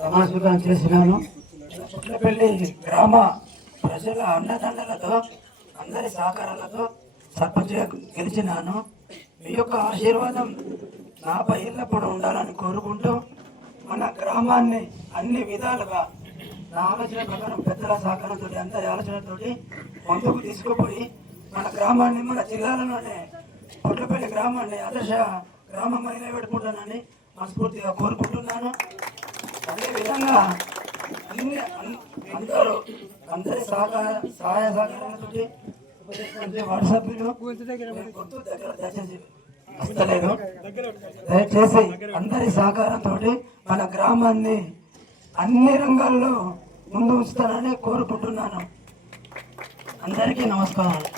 సమాస్వీకారం చేసినాను. పుట్లపల్లి గ్రామ ప్రజల అన్నదండలతో అందరి సహకారాలతో సర్పంచ్గా గెలిచినాను. మీ యొక్క ఆశీర్వాదం నాపై ఎల్లప్పుడూ ఉండాలని కోరుకుంటూ మన గ్రామాన్ని అన్ని విధాలుగా నా ఆలోచన ప్రకారం పెద్దల సహకారంతో అందరి ఆలోచనతో ముందుకు తీసుకుపోయి మన గ్రామాన్ని మన జిల్లాలోనే పుట్లపల్లి గ్రామాన్ని ఆదర్శ గ్రామంగా నిలబెట్టుకుంటానని మనస్ఫూర్తిగా కోరుకుంటున్నాను. అదేవిధంగా అందరి సహాయ సహకారాలతో వాట్సాప్లో గుర్తు దగ్గర వస్తలేదు. దయచేసి అందరి సహకారంతో మన గ్రామాన్ని అన్ని రంగాల్లో ముందు ఉంచుతానని కోరుకుంటున్నాను. అందరికీ నమస్కారాలు.